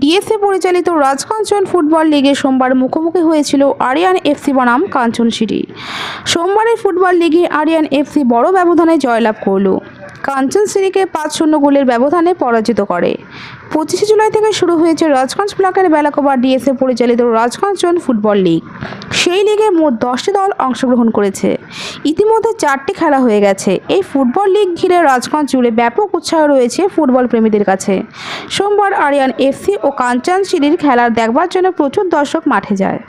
DSA পরিচালিত রাজকাঞ্চন football লিগে সোমবার মুখোমুখি হয়েছিল আরিয়ান এফসি বনাম কাঞ্চন সিটি। সোমবারের ফুটবল লিগে আরিয়ান এফসি বড় ব্যবধানে জয়লাভ করল। কাঞ্চন সিটিকে পাঁচ শূন্য গোলের ব্যবধানে পরাজিত করে। পঁচিশে জুলাই থেকে শুরু হয়েছে রাজগঞ্জ ব্লকের বেলাকোবা ডিএসএ পরিচালিত রাজকাঞ্চন ফুটবল লিগ। সেই লিগে মোট দশটি দল অংশগ্রহণ করেছে। ইতিমধ্যে চারটি খেলা হয়ে গেছে। এই ফুটবল লিগ ঘিরে রাজগঞ্জ জুড়ে ব্যাপক উৎসাহ রয়েছে ফুটবল প্রেমীদের কাছে। সোমবার আরিয়ান এফসি ও কাঞ্চন সিটির খেলার দেখবার জন্য প্রচুর দর্শক মাঠে যায়।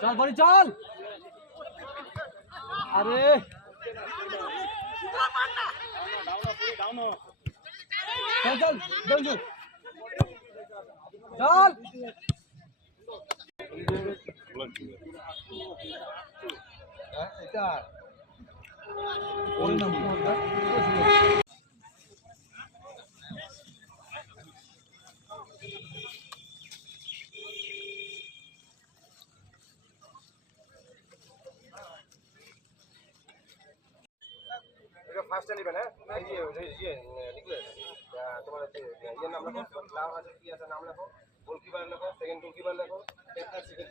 চল বলি চল। আরে। চল চল চল হ্যাঁ, এটা। ওই নাম্বারটা এটা ফার্স্টে নেবেন হ্যাঁ ইয়ে ইয়ে লিখলে তোমার হচ্ছে ইয়ের নাম লেখো নাম আছে কি আছে নাম লেখো গোলকিপার লেখো সেকেন্ড গোলকিপার লেখো ক্যাপ্টেন সেকেন্ড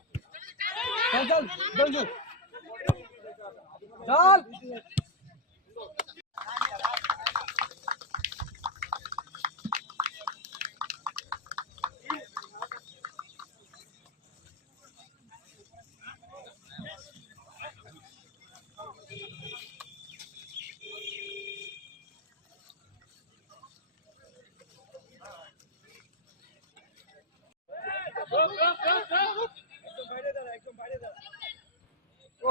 নাম্বারটা ওহো গোটা গোটা ভাই চলে চলে চল বলি